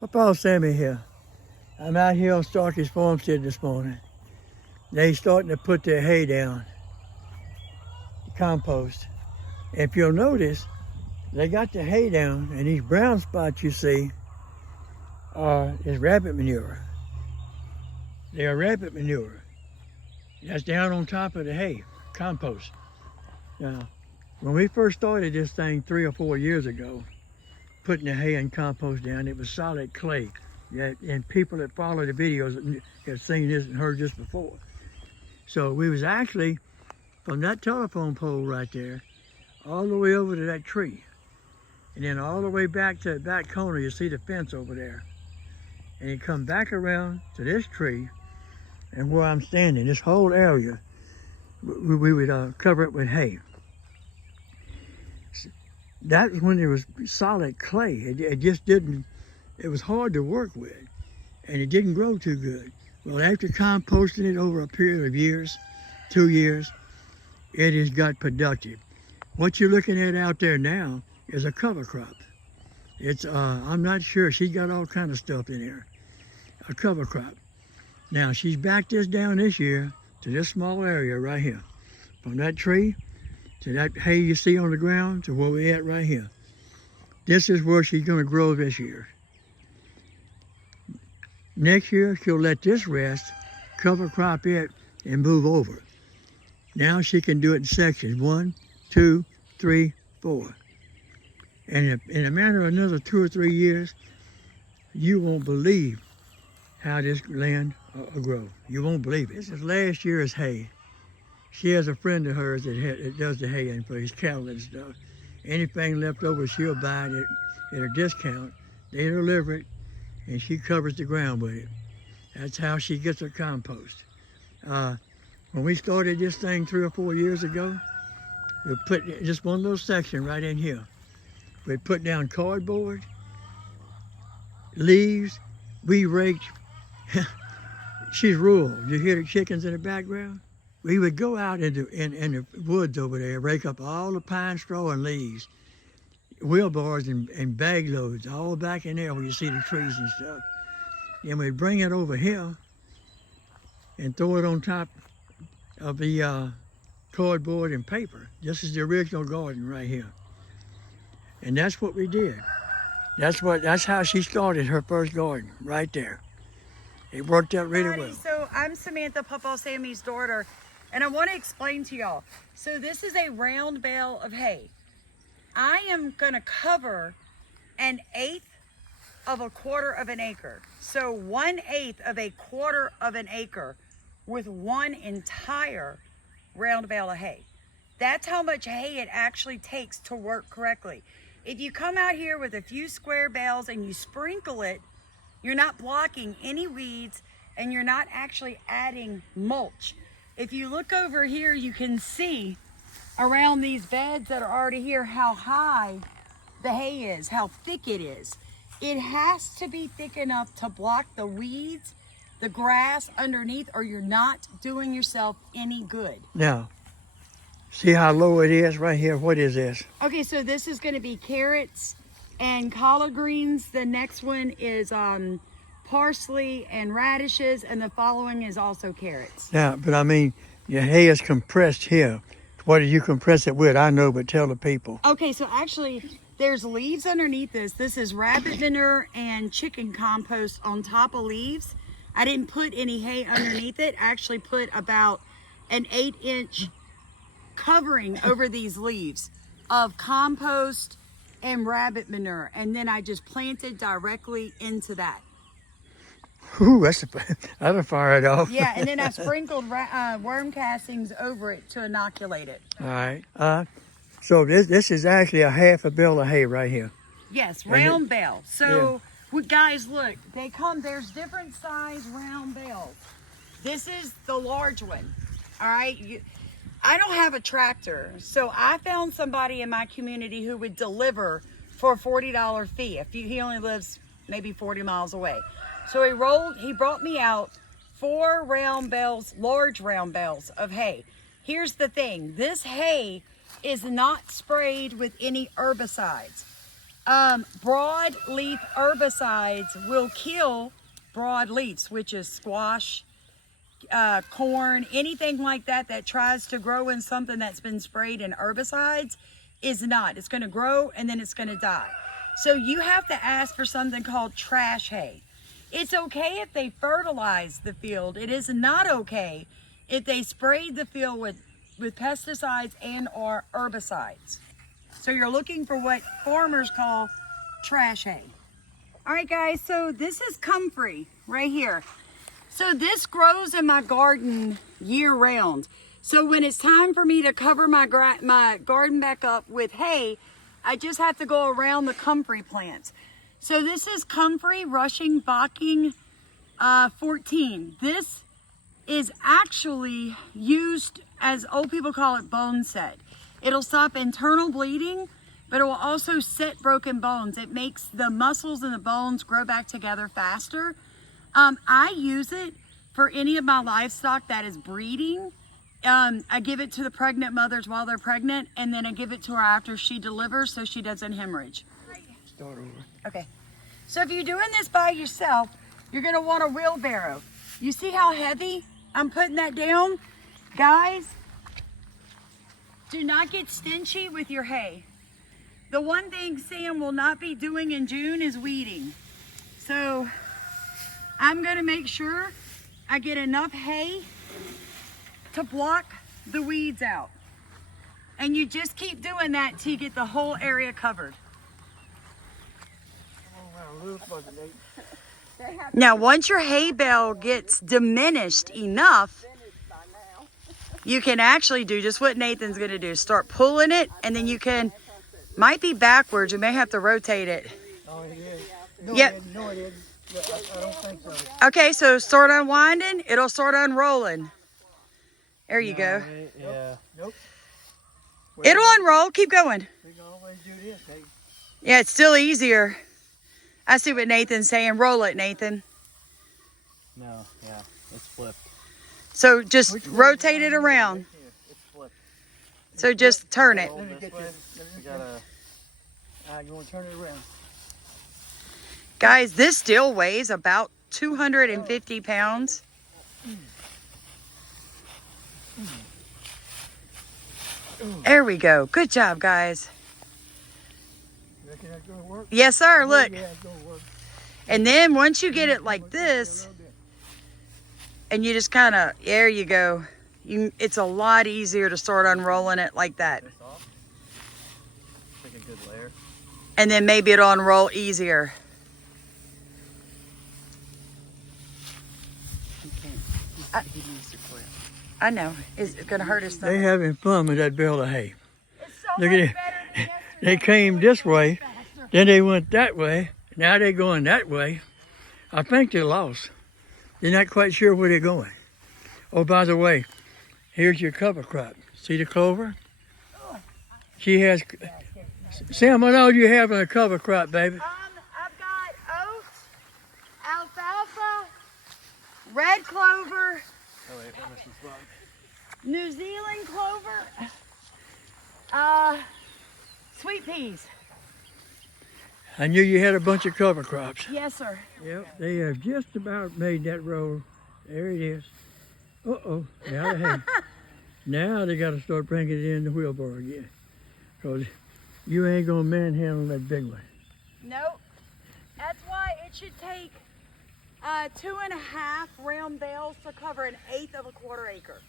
Pawpaw Sammy here. I'm out here on Starkey's farmstead this morning. They starting to put their hay down, compost. If you'll notice, they got the hay down, and these brown spots you see is rabbit manure. They are rabbit manure. That's down on top of the hay, compost. Now, when we first started this thing 3 or 4 years ago, putting the hay and compost down, it was solid clay. And people that follow the videos have seen this and heard this before. So we was actually, from that telephone pole right there, all the way over to that tree. And then all the way back to the back corner, you see the fence over there. And you come back around to this tree, and where I'm standing, this whole area, we would cover it with hay. That was when it was solid clay. It just didn't, it was hard to work with, and it didn't grow too good. Well, after composting it over a period of years, 2 years, it has got productive. What you're looking at out there now is a cover crop. It's, I'm not sure, she's got all kind of stuff in there. A cover crop. Now, she's backed this down this year to this small area right here. From that tree to that hay you see on the ground to where we're at right here. This is where she's gonna grow this year. Next year, she'll let this rest, cover crop it, and move over. Now she can do it in sections, 1, 2, 3, 4. And in a matter of another 2 or 3 years, you won't believe how this land will grow. You won't believe it. This is last year's hay. She has a friend of hers that does the hay and for his cattle and stuff. Anything left over, she'll buy it at a discount. They deliver it, and she covers the ground with it. That's how she gets her compost. When we started this thing 3 or 4 years ago, we put just one little section right in here. We put down cardboard, leaves, we raked. She's rural. You hear the chickens in the background? We would go out in the woods over there, rake up all the pine straw and leaves, wheelbarrows and bag loads, all back in there where you see the trees and stuff. And we'd bring it over here and throw it on top of the cardboard and paper. This is the original garden right here. And that's what we did. That's how she started her first garden, right there. It worked out really well. So I'm Samantha, Pawpaw Sammy's daughter, and I want to explain to y'all. So this is a round bale of hay. I am going to cover 1/8 of a quarter of an acre. So 1/8 of a quarter of an acre with one entire round bale of hay. That's how much hay it actually takes to work correctly. If you come out here with a few square bales and you sprinkle it, you're not blocking any weeds and you're not actually adding mulch. If you look over here, you can see around these beds that are already here how high the hay is, how thick it is. It has to be thick enough to block the weeds, the grass underneath, or you're not doing yourself any good. Now, see how low it is right here? What is this? Okay, so this is going to be carrots and collard greens. The next one is parsley and radishes, and the following is also carrots. Now, but I mean, your hay is compressed here. What do you compress it with? I know, but tell the people. Okay, so actually, there's leaves underneath this. This is rabbit manure and chicken compost on top of leaves. I didn't put any hay underneath it. I actually put about an 8-inch covering over these leaves of compost and rabbit manure, and then I just planted directly into that. Ooh, that'll fire it off. Yeah, and then I sprinkled worm castings over it to inoculate it. All right. So this is actually a half a bale of hay right here. Yes, round bale. So, guys, look, there's different size round bales. This is the large one, all right? I don't have a tractor, so I found somebody in my community who would deliver for a $40 fee. He only lives maybe 40 miles away. So he brought me out 4 round bales, large round bales of hay. Here's the thing, this hay is not sprayed with any herbicides. broadleaf herbicides will kill broadleafs, which is squash, corn, anything like that that tries to grow in something that's been sprayed in herbicides is not. It's going to grow and then it's going to die. So you have to ask for something called trash hay. It's okay if they fertilize the field. It is not okay if they sprayed the field with pesticides and or herbicides. So you're looking for what farmers call trash hay. All right, guys, so this is comfrey right here. So this grows in my garden year round. So when it's time for me to cover my garden back up with hay, I just have to go around the comfrey plants. So this is comfrey rushing Bocking 14. This is actually used, as old people call it, bone set. It'll stop internal bleeding, but it will also set broken bones. It makes the muscles and the bones grow back together faster. I use it for any of my livestock that is breeding. I give it to the pregnant mothers while they're pregnant, and then I give it to her after she delivers so she doesn't hemorrhage. Start over. Okay. So if you're doing this by yourself, you're gonna want a wheelbarrow. You see how heavy I'm putting that down? Guys, do not get stingy with your hay. The one thing Sam will not be doing in June is weeding. So I'm gonna make sure I get enough hay to block the weeds out. And you just keep doing that till you get the whole area covered. Now, once your hay bale gets diminished enough, you can actually do just what Nathan's gonna do. Start pulling it, and then you can, might be backwards, you may have to rotate it. Oh, it is. No, Yep. No, it isn't. I don't think so. Okay, so start unwinding, it'll start unrolling. There you go. Yeah. Nope. It'll unroll, keep going. We can always do this, hey. Yeah, it's still easier. I see what Nathan's saying. Roll it, Nathan. No, yeah, it's flipped. So just rotate it around. It's flipped. So just turn it. Let me get way. this. We gotta. I'm going to turn it around. Guys, this still weighs about 250 pounds. There we go. Good job, guys. Reckon that's going to work? Yes, sir. Look. Yeah, it's going to work. And then once you get it like this, and you just kind of, there you go. It's a lot easier to start unrolling it like that. This off. Make a good layer. And then maybe it'll unroll easier. I know. It's going to hurt us. They having fun with that bale of hay. It's so Look at it. They came this way, then they went that way. Now they're going that way. I think they lost. They're not quite sure where they're going. Oh, by the way, here's your cover crop. See the clover? She has. Sam, what all do you have in a cover crop, baby? I've got oats, alfalfa, red clover, Oh wait, I missed this bug. New Zealand clover, sweet peas. I knew you had a bunch of cover crops. Yes, sir. Yep, they have just about made that roll. There it is. Uh-oh, now they have. Now they got to start bringing it in the wheelbarrow again. Because you ain't going to manhandle that big one. Nope. That's why it should take 2.5 round bales to cover 1/8 of a quarter acre.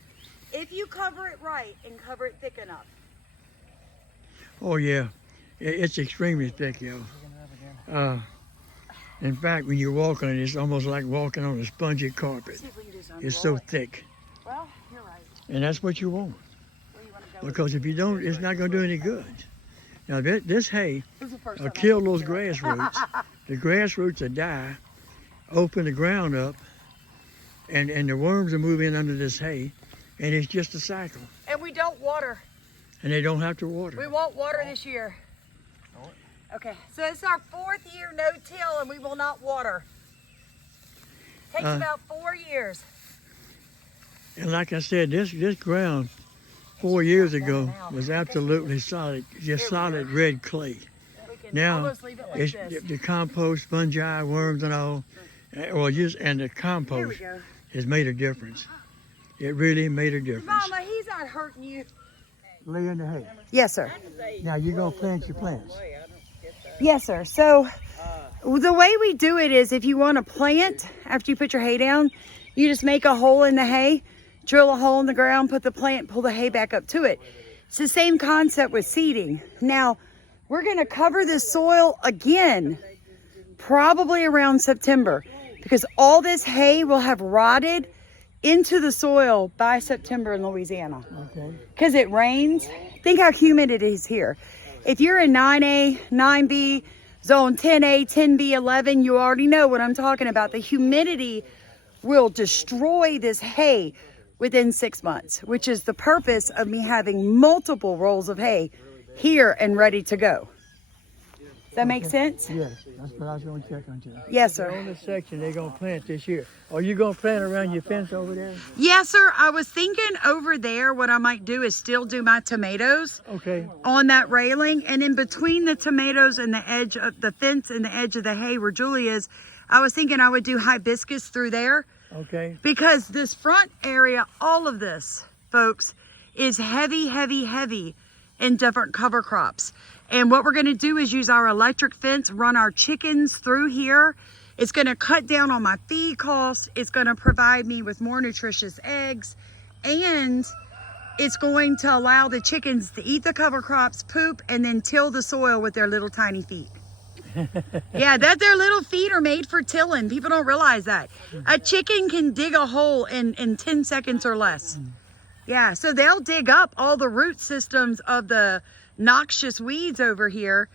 If you cover it right and cover it thick enough. Oh, yeah. It's extremely thick, yo. In fact, when you walk on it, it's almost like walking on a spongy carpet. See if we can just It's so unroll it. thick. Well, you're right. And that's what you want. Where you want to go with Because if you don't, it's not going to do any good. Now, this hay it? This is the first will time I kill did those it. grass roots. The grass roots will die, open the ground up, and the worms will move in under this hay, and it's just a cycle. And we don't water. And they don't have to water. We won't water this year. Okay, so it's our 4th year no-till and we will not water. Takes about 4 years. And like I said, this ground 4 years ago was absolutely solid, just solid red clay. We can Now, almost leave it like it's this. the compost, fungi, worms, and all. Well, just and the There we compost go. has made a difference. It really made a difference. Mama, he's not hurting you. Lay in the hay. Yes, sir. Now you're gonna plant your plants. Yes, sir. So the way we do it is if you want to plant after you put your hay down, you just make a hole in the hay, drill a hole in the ground, put the plant, pull the hay back up to it. It's the same concept with seeding. Now, we're going to cover this soil again, probably around September, because all this hay will have rotted into the soil by September in Louisiana. Okay. Because it rains. Think how humid it is here. If you're in 9A, 9B, zone 10A, 10B, 11, you already know what I'm talking about. The humidity will destroy this hay within 6 months, which is the purpose of me having multiple rolls of hay here and ready to go. Does that make sense? Yes, that's what I was gonna check on you. Yes, sir. On this section, they're gonna plant this year. Are you gonna plant around your fence over there? Yes, sir. I was thinking over there, what I might do is still do my tomatoes Okay. on that railing, and in between the tomatoes and the edge of the fence and the edge of the hay where Julie is, I was thinking I would do hibiscus through there, Okay. because this front area, all of this, folks, is heavy, heavy, heavy in different cover crops. And what we're going to do is use our electric fence, run our chickens through here. It's going to cut down on my feed costs. It's going to provide me with more nutritious eggs, and it's going to allow the chickens to eat the cover crops, poop, and then till the soil with their little tiny feet. Yeah, that their little feet are made for tilling. People don't realize that. A chicken can dig a hole in 10 seconds or less. Yeah, so they'll dig up all the root systems of the noxious weeds over here.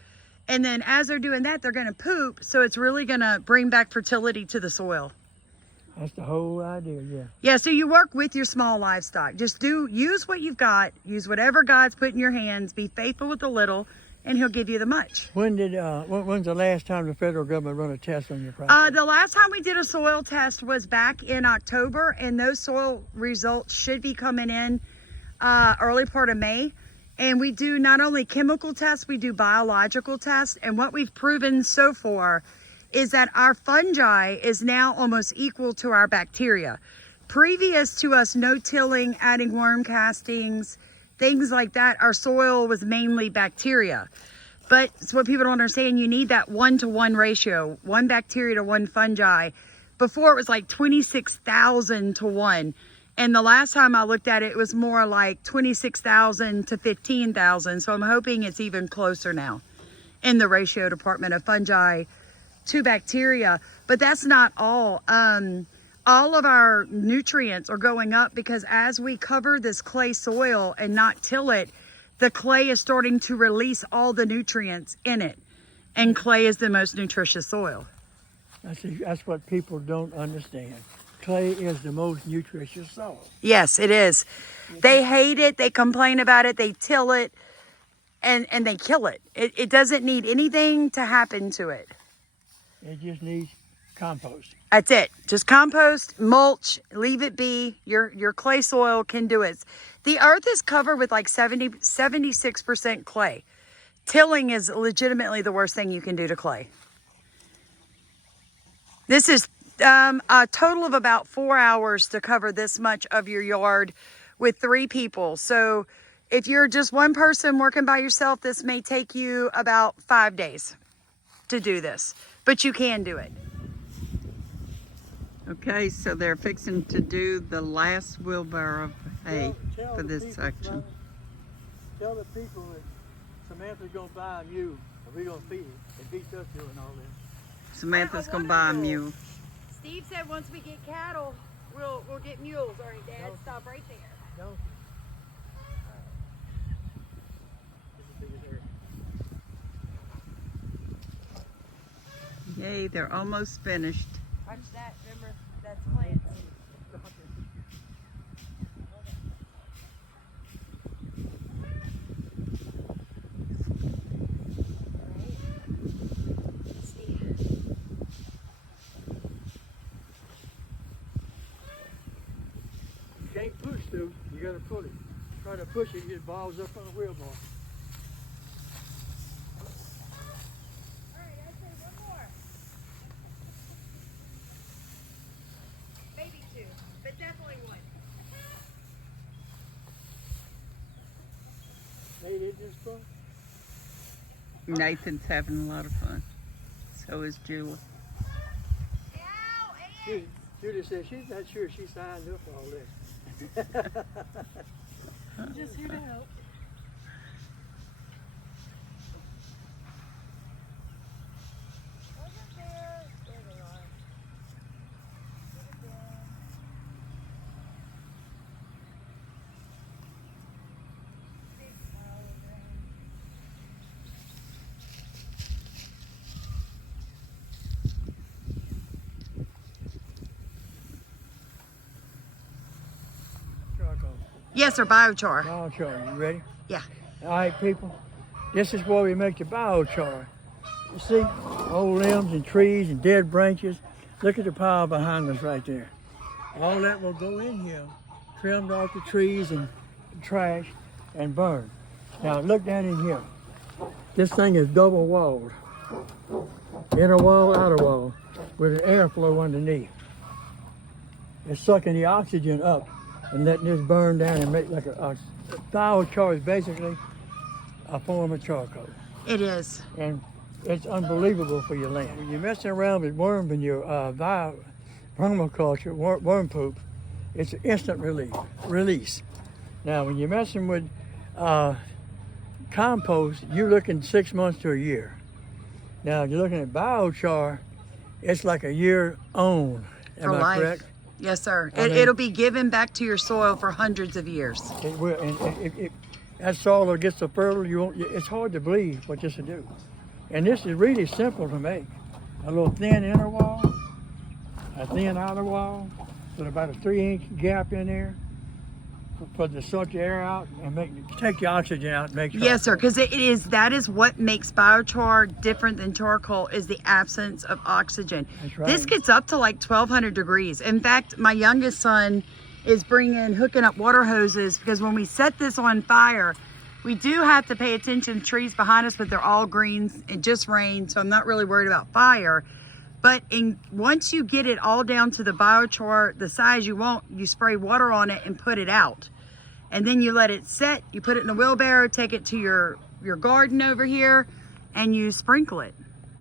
And then as they're doing that, they're going to poop. So it's really going to bring back fertility to the soil. That's the whole idea, yeah. Yeah, so you work with your small livestock. Just use what you've got. Use whatever God's put in your hands. Be faithful with the little, and he'll give you the much. When's the last time the federal government run a test on your property? The last time we did a soil test was back in October, and those soil results should be coming in early part of May. And we do not only chemical tests, we do biological tests. And what we've proven so far is that our fungi is now almost equal to our bacteria. Previous to us no-tilling, adding worm castings, things like that, our soil was mainly bacteria. But it's what people don't understand. You need that 1-to-1 ratio, 1 bacteria to 1 fungi. Before it was like 26,000 to 1. And the last time I looked at it, it was more like 26,000 to 15,000. So I'm hoping it's even closer now in the ratio department of fungi to bacteria. But that's not all. All of our nutrients are going up because as we cover this clay soil and not till it, the clay is starting to release all the nutrients in it. And clay is the most nutritious soil. That's what people don't understand. Clay is the most nutritious soil. Yes, it is. They hate it. They complain about it. They till it and they kill it. It doesn't need anything to happen to it. It just needs compost. That's it. Just compost, mulch, leave it be. Your clay soil can do it. The earth is covered with like 76% clay. Tilling is legitimately the worst thing you can do to clay. This is a total of about 4 hours to cover this much of your yard with 3 people. So if you're just one person working by yourself, this may take you about 5 days to do this, but you can do it. Okay, so they're fixing to do the last wheelbarrow of hay Tell for the this people, section. brother, tell the people that Samantha's gonna buy a mule, and we're gonna feed it. It beats us doing all this. Samantha's gonna buy a mule. Steve said once we get cattle, we'll get mules. All right, Dad, stop right there. Don't Yay, they're almost finished. Watch that. Remember, that's plants. You can't push through, you gotta pull it. Try to push it, it balls up on the wheelbar. two, but definitely one. They did this book? Nathan's having a lot of fun. So is Julie. Judy said she's not sure she signed up for all this. I'm just here to help. Charcoal. Yes, sir, biochar. Biochar, you ready? Yeah. All right, people. This is where we make the biochar. You see, old limbs and trees and dead branches. Look at the pile behind us right there. All that will go in here, trimmed off the trees and trash and burned. Now look down in here. This thing is double walled. Inner wall, outer wall, with an airflow underneath. It's sucking the oxygen up and letting this burn down and make like a biochar is basically a form of charcoal. It is. And it's unbelievable for your land. When you're messing around with worm manure, permaculture, worm poop, it's an instant release. Now, when you're messing with compost, you're looking 6 months to a year. Now, if you're looking at biochar, it's like a year on. Am For I life. correct? Yes, sir. I mean- It'll be given back to your soil for hundreds of years. It will, and that soil gets so fertile, it's hard to believe what this will do. And this is really simple to make. A little thin inner wall, a thin outer wall, with about a 3-inch gap in there for to suck the air out and take the oxygen out and make charcoal. Yes, sir, because that is what makes biochar different than charcoal is the absence of oxygen. That's right. This gets up to like 1,200 degrees. In fact, my youngest son is hooking up water hoses because when we set this on fire, we do have to pay attention to trees behind us, but they're all greens. It just rained, so I'm not really worried about fire. But once you get it all down to the biochar, the size you want, you spray water on it and put it out. And then you let it set, you put it in a wheelbarrow, take it to your garden over here, and you sprinkle it.